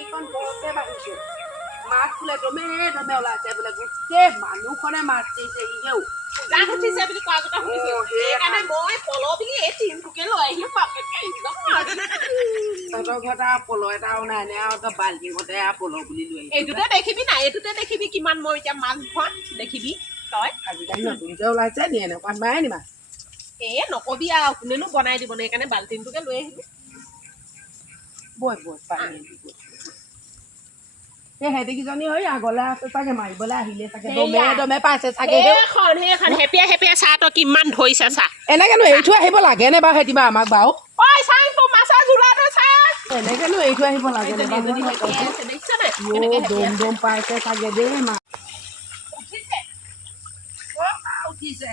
নদীখন বৰকে বাঢ়িছে মাছ বোলে দমে দমে ওলাইছে বোলে গোটেই মানুহখনে মাছ দিছে ইহেও জান উঠিছে বুলি কোৱা কথা শুনিছো সেইকাৰণে মই পল বুলি এই টিমটোকে লৈ আহিম বাপেকে তহঁতৰ ঘৰত আৰু পল এটাও নাই নে আৰু তই বাল্টিঙতে আৰু পল বুলি লৈ আহিছ এইটোতে দেখিবি নাই এইটোতে দেখিবি কিমান মই এতিয়া মাছ ধোৱা দেখিবি তই আজিকালি নতুনকে ওলাইছে নি এনেকুৱাত মাৰে নি মাছ এই নকবি আৰু কোনেনো বনাই দিব নে সেইকাৰণে বাল্টিংটোকে লৈ আহিবি বৈ বৈ পানী সেহেঁতি কিজনী হৈ আগলৈ আছে চাগে মাৰিবলৈ আহিলে চাগে দমে দমে পাইছে চাগে সেইখন হেপিয়াই হেপিয়াই চাহ তই কিমান ধৰিছে চাহ এনেকেনো এৰি থৈ আহিব লাগে নে বাৰু সেতিবা আমাক বাৰু ঐ চাং তোৰ মাছৰ জোৰাটো চাহ এনেকেনো এৰি থৈ আহিব লাগে নে বাৰু দম দম পাইছে চাগে দেই মা উঠিছে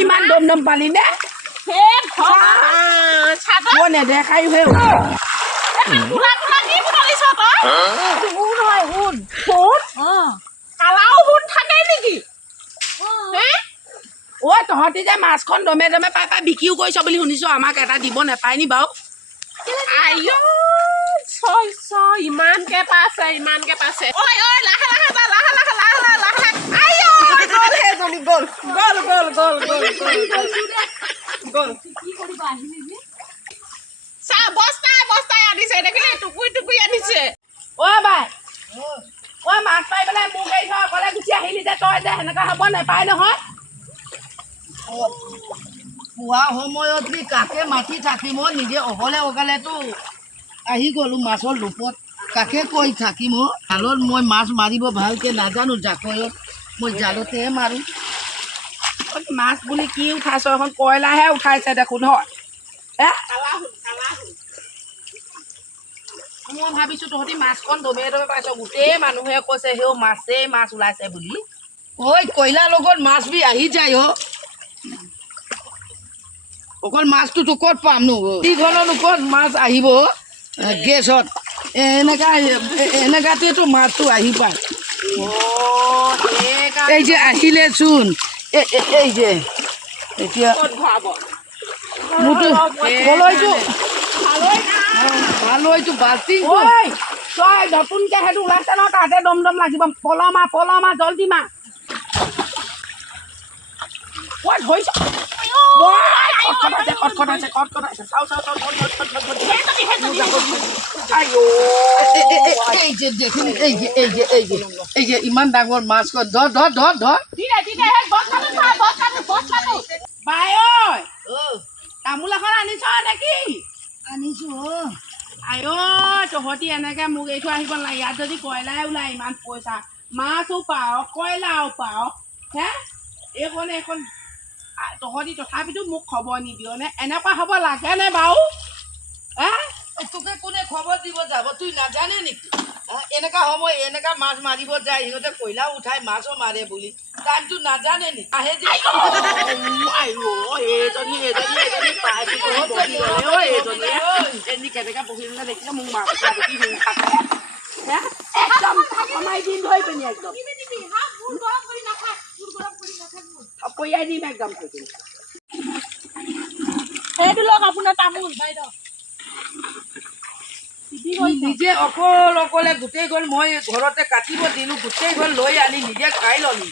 ইমান দম দম পালি নে নেদেখাই তহঁতি যে মাছখন দমে দমে পাই পাই বিক্ৰীও কৰিছ বুলি শুনিছো আমাক এটা দিব নাপায় নি বাৰু ইমানকে পাইছে ঐ ঐ লাহে লাহে যা লাহে লাহে লাহে লাহে গ'ল চাহ বস্তাই আনিছে দেখিলে টুকুৰি আনিছে অ বাই অ মাছ পাই পেলাই মোক এৰি থৈ অকলে গুচি আহিলি যে তই যে সেনেকুৱা হ'ব নাপায় নহয় পোৱা সময়ত বি কাকে মাতি থাকিম নিজে অকলে অকলেতো আহি গ'লো মাছৰ লোপত কাকে কৈ থাকিম জালত মই মাছ মাৰিব ভালকৈ নাজানো জাকৈত মই জালতেহে মাৰোঁ মাছ বুলি কি উঠাইছ এখন কয়লাহে উঠাইছে দেখোন হয় মই ভাবিছো তহঁতি মাছখন দমে দমে পাইছ গোটেই মানুহে কৈছে সেও মাছেই মাছ ওলাইছে বুলি ঐ কয়লাৰ লগত মাছ বি আহি যায় অকল মাছটোতো ক'ত পাম নো যিখননো ক'ত মাছ আহিব গেছত এনেকাতেতো মাছটো আহি পায় এই যে আহিলে চোন এই যে এতিয়া মোৰতো ভালৈতো বাল্টিং তই নতুনকে সেইটো ওলাইছে ন তাতে দম দম লাগিব পলমা জলদি মা ধৰিছ এই যে ইমান ডাঙৰ মাছ ধৰ বাই ঐ তামোল এখন আনিছ নেকি আনিছো আই তহঁতি এনেকে মোক এৰি থৈ আহিব নালাগে ইয়াত যদি কয়লাই ওলাই ইমান পইচা মাছো পাওঁ কয়লাও পাওঁ হে এইখন তহঁতি তথাপিতো মোক খবৰ নিদিয় নে এনেকুৱা হ'ব লাগেনে বাৰু তোকে কোনে খবৰ দিব যাব তুই নাজানে নেকি এনেকা সময় এনেকা মাছ মাৰিব যায় সিহঁতে কয়লা উঠাই মাছো মাৰে বুলি টাইমটো নাজানে নেকি আহে যে কেনেকে বহি দেখিলে মোক মাছ দেখি হিংসা একদম কমাই দিন ধৰি পিনি একদম পইয়াই দিম একদম সেইটো লওক আপোনাৰ তামোল বাইদেউ নিজে অকলে গোটেই গ'ল মই ঘৰতে কাটিব দিলোঁ গোটেই গ'ল লৈ আনি নিজে খাই ল'লি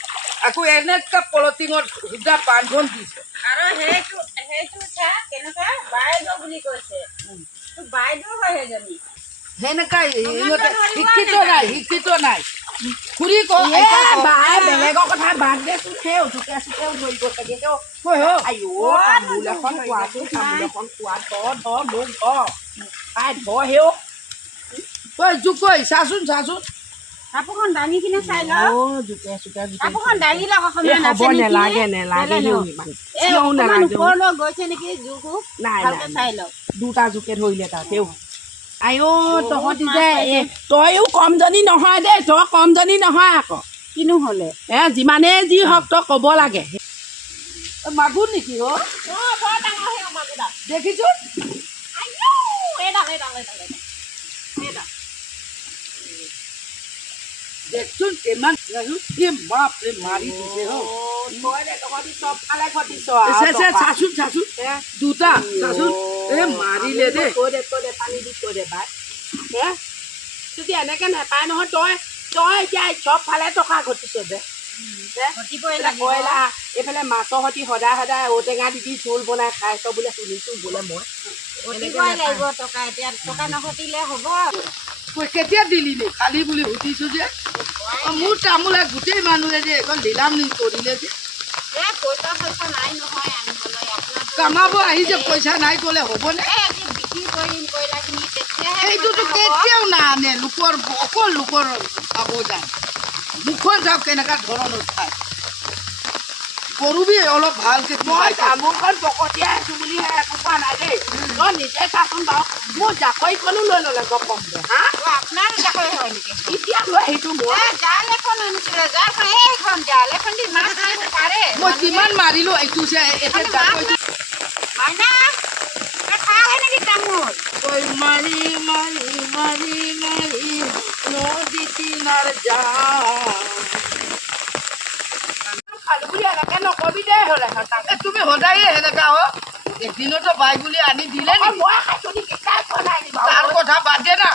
আকৌ এনেকুৱা পলিথিনত সুধা পাণখন দিছে আৰু সেইটো কেনেকুৱা বাইদেউ বুলি কৈছে বাইদেউ হয় সেইজনী সেনেকা শিক্ষিত নাই খুৰী বেলেগৰ কথা বাদ দেচোন সেই চুকে ধৰি গৈছে তামোল এখন খোৱাত ধৰ মোক ধৰ সেও জোক চাচোন কাপোৰখন দাঙি কিনে চাই লওক কাপোৰখন দাঙি লওক নেলাগে গৈছে নেকি জোকো নাই চাই লওক দুটা জোকে ধৰিলে তাত সেও তহঁতি যে তইও কমজনী নহয় দেই তই কমজনী নহয় আকৌ কিনো হ'লে যিমানেই যি হওক তই ক'ব লাগে মাগুৰ নেকি দেখিছো দেখচোন কিমান বাপৰে মাৰি দিছে কয় দে তহঁতি চব ফালে ঘটিছ চাচোন দুটা চাচোন মাৰিলে দেই কৈ দে পানী দি কৈ দে বাই যদি এনেকে নাপায় নহয় তই এতিয়া চব ফালে টকা ঘটিছ দে কয়লা এইফালে মাছৰ সৈতে সদায় ঔটেঙা দি জোল বনাই খাইছ বোলে শুনিছো বোলে মই লাগিব টকা এতিয়া টকা নঘটিলে হ'ব কেতিয়া দিলি নে খালি বুলি সুধিছো যে মোৰ তামোলে গোটেই মানুহে যে এখন দিলাম নি কৰিলে যে পইচা নাই নহয় আনিবলৈ কামাব আহিছে পইচা নাই ক'লে হ'বনে বিক্ৰী কৰিম কয়লাখিনি তেতিয়াহে এইটোতো কেতিয়াও নানে লোকৰ অকল লোকৰ খাব যায় মুখখন চাওক কেনেকুৱা ধৰণৰ খায় গৰুবি অলপ ভালকে মই তামোলখন পকতিয়াই আছো বুলিহে একো কোৱা নাই দেই তই নিজে চাচোন বাৰু মোৰ জাকৈখনো লৈ ল'লে গপ কম দে হা আপোনাৰ জাকৈ হয় নেকি এতিয়া লৈ আহিছো মই জাল এখন আনিছিলে জালখন এইখন জাল এখন দি মাছ মাৰিব পাৰে মই কিমান মাৰিলো এইটো যে এতিয়া জাকৈ মাইনা খাহে নেকি তামোল কৈ মাৰি মাৰি মাৰি মাৰি নদী কিনাৰ যা খালো বুলি এনেকে নকবি দেই হ'লে তুমি সদায়ে সেনেকা একদিনতো বাই বুলি আনি দিলে নি মই খাইছো নেকি তাই খোৱা নাই নি তাৰ কথা বাদ দে না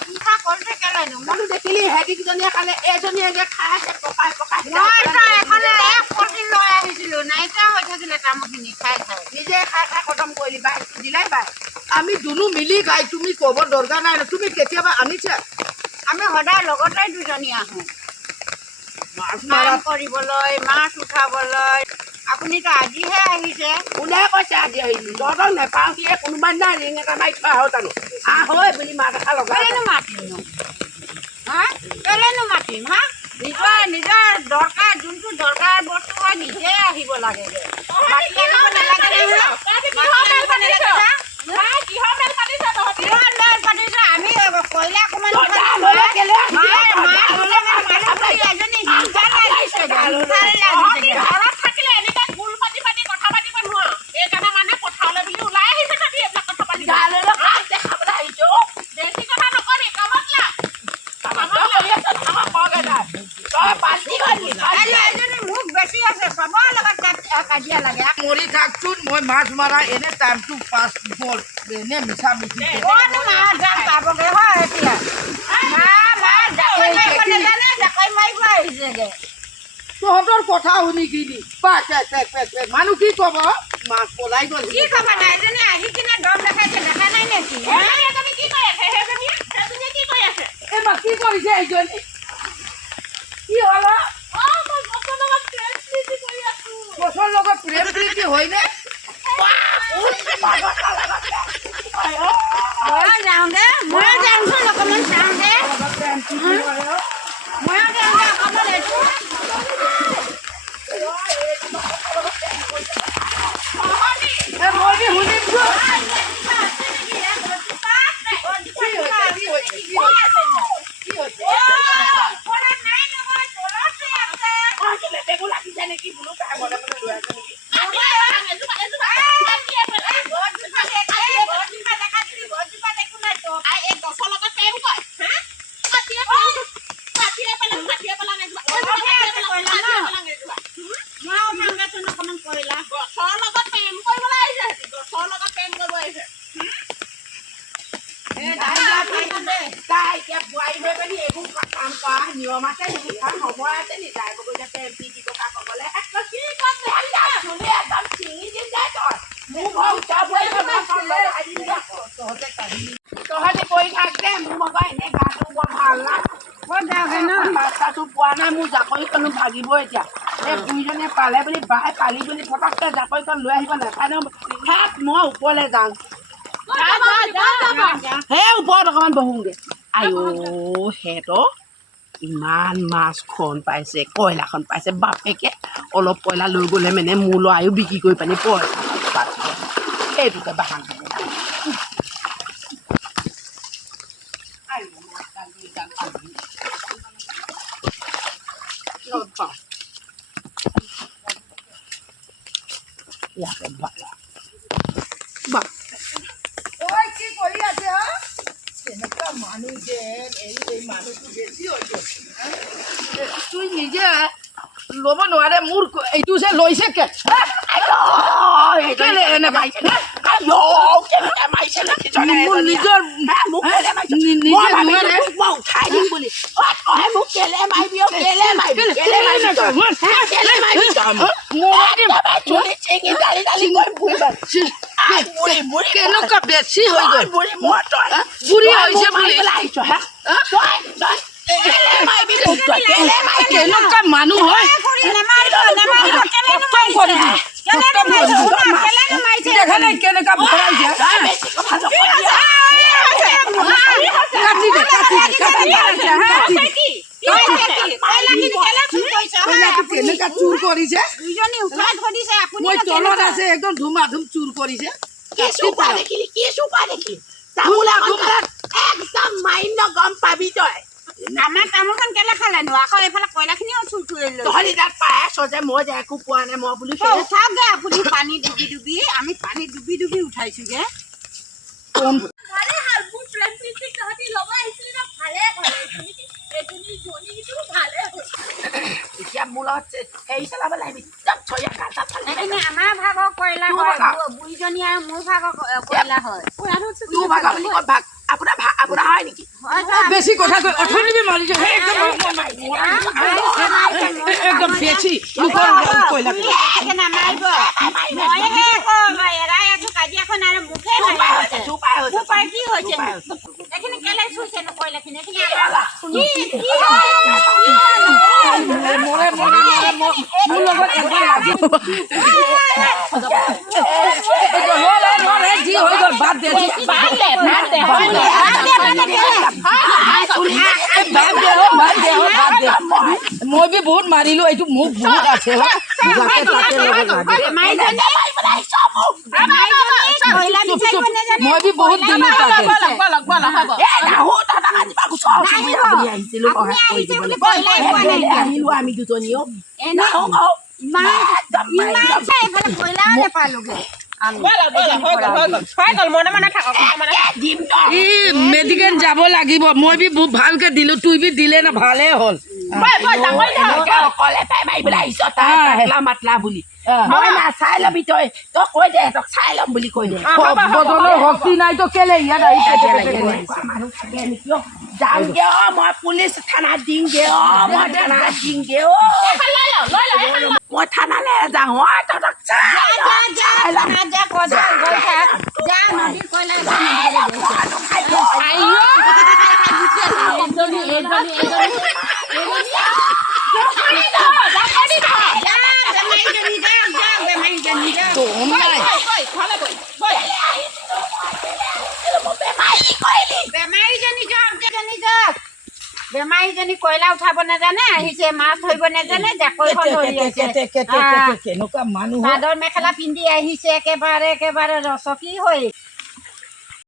পিঠা কৰোঁতে কেলাইনো মইতো দেখিলি হেৰিকেইজনীয়ে খালে এইজনীয়ে যে খাই আছে পকাই লৈ আহিছিলো নাইকিয়া হৈ থাকিলে তামোলখিনি খাই নিজে খাই খতম কৰিলি বাই দিলাই বাই আমি দুনু মিলি খাই তুমি ক'ব দৰকাৰ নাই তুমি কেতিয়াবা আনিছা আমি সদায় লগতে দুজনী আহোঁ মাছ কাম মাৰা কৰিবলৈ মাছ উঠাবলৈ আপুনিতো আজিহে আহিছে কোনে কৈছে আজি আহিলি তহঁতক নেপাওঁ সিয়ে কোনোবা দিনা ৰিং এটা মাৰি থোৱা হ'ল জানো হৈ বুলি মাত এষাৰ লগাই কেলেনো মাতিমনো হা কেলেনো মাতিম হা নিজৰ দৰকাৰ যোনটো দৰকাৰ বস্তু হয় নিজে আহিব লাগে আমি কয়লা অকণমান মোক বেছি আছে চবৰ লগত কাজিয়া লাগে মৰি থাকচোন মই মাছ মাৰা এনে টাইমটো পাছ বল এনে মিছা মিছি যাম পাবগৈ হয় এতিয়া জাকৈ মাৰিব আহিছেগে তহঁতৰ কথা শুনি কিনি মানুহ কি ক'ব মাছ পলাই গ'ল কি ক'ব নাই এজনী আহি কিনে দম দেখাইছে দেখা নাই নেকি এইবাৰ কি কৰিছে এইজনী কি হ'ল গছৰ লগত প্ৰেম প্ৰীতি হয়নে মই যাওঁ দে মই যাওঁচোন অকণমান চাওঁ দে মই যাওঁ দে অকণমান এইটো মই শুনিছো নেকি বোলো তাই মনে মনে লৈ আছে নেকি তাই এতিয়া বোৱাৰী হৈ পিনি এইবোৰ কাম কৰা নিয়ম আছে নেকি সময় আছে নি তাই যাতে কি কথা ক'বলৈ একদম চিঙি দিম যায় তই মোৰ ঘৰ তহঁতে কৰি থাক দে মোৰ ভাগৰ এনে গাটো বৰ ভাল না ৰাস্তাটো পোৱা নাই মোৰ জাকৈখনো ভাগিব এতিয়া এই দুইজনে পালে বুলি বাই পালি বুলি ফটককৈ জাকৈখন লৈ আহিব নাপায় ন থাক মই ওপৰলৈ যাওঁ সেই ওপৰত অকণমান বহোঁগৈ আইঅ' সিহঁতৰ ইমান মাছখন পাইছে কয়লাখন পাইছে বাপেকে অলপ কয়লা লৈ গ'লে মানে মোৰ ল'ৰায়ো বিক্ৰী কৰি পানি পইচা সেইটোকে বাহান ইয়াতে কি কৰি আছে তেনেকুৱা মানুহ যে এই মানুহটো বেছি হৈছে তুই নিজে ল'ব নোৱাৰে মোৰ এইটো যে লৈছে কে কেলে এনে মাৰিছে নে কেনেকৈ মাৰিছে নে মোৰ নিজৰ মোক কেলে মাৰিছে নিজে নোৱাৰে মই উঠাই দিম বুলি তই মোক কেলে মাৰিবি কেলে মাৰিবি কেলে মাৰিবি কেলে মাৰিবি চুলি চিঙি দালি দালি গৈ বুঢ়ী কেনেকুৱা বেছি হৈ গ'ল বুঢ়ী মই তই বুঢ়ী হৈছে বুলি আহিছ হা তই কেলে মাৰিবি মোক তই কেলে মাৰিবি কেনেকুৱা মানুহ হয় দেখা নাই কেনেকুৱা ভৰাইছে বেছি কথা নকবি কাটি দে কেনেকুৱা চুৰ কৰিছে মই তলত আছে একদম ধুমাধুম চুৰ কৰিছে কি চুপা দেখিলি তামোল এখন ঘৰত একদম মাইণ্ড গম পাবি তই আমাৰ তামোলখন কেলে খালেনো আকৌ এইফালে কয়লাখিনিও চুৰ কৰি লৈ তহঁতি তাত পাই আছ যে মই যে একো পোৱা নাই মই বুলি উঠাওগে আপুনি পানী ডুবি ডুবি আমি পানী ডুবি ডুবি উঠাইছোগে এতিয়া মূলত হেৰি চলাব লাগিব একদম চয়া কাটা ফালি এইখিনি আমাৰ ভাগৰ কয়লা হয় বুঢ়ীজনী আৰু মোৰ ভাগৰ কয়লা হয় তোৰ ভাগৰ বুলি ক'ত ভাগ আপোনাৰ হয় নেকি বেছি কথা কৈ অথনিবি মাৰিছে একদম বেছি লোকৰ কয়লা মইহে এৰাই আছো কাজিয়াখন আৰু মুখে মাৰি কি হৈছে এইখিনি কেলে চুইছেনো কয়লাখিনি এইখিনি মৰে মোৰ লগত একবাৰ লাগিব যি হৈ গ'ল বাদ দে মই বি বহুত মাৰিলো এইটো মোক বহুত আছে মই বি বহুত দিলো আহিলো আমি দুজনীও মেডিকেল যাব লাগিব মই বি বহুত ভালকে দিলো তুই বি দিলে না ভালে হ'ল অকলে তাই মাৰিবলৈ আহিছ তাই মাতলা বুলি মই নাচাই ল'বি তই কৈ দে তক চাই ল'ম বুলি কৈ দে বদলৰ শক্তি নাই তো কেলে ইয়াত মানুহ থাকে নেকি যামগে মই পুলিচ থানাত দিমগে মই থানাত দিমগে মই থানালৈ যাওঁ তহঁতক বেমাৰীজনী কয়লা উঠাব নাজানে আহিছে মাছ ধৰিব নাজানে জাকৈখন ধৰি আছে কেনেকুৱা মানুহ চাদৰ মেখেলা পিন্ধি আহিছে একেবাৰে ৰচকী হৈ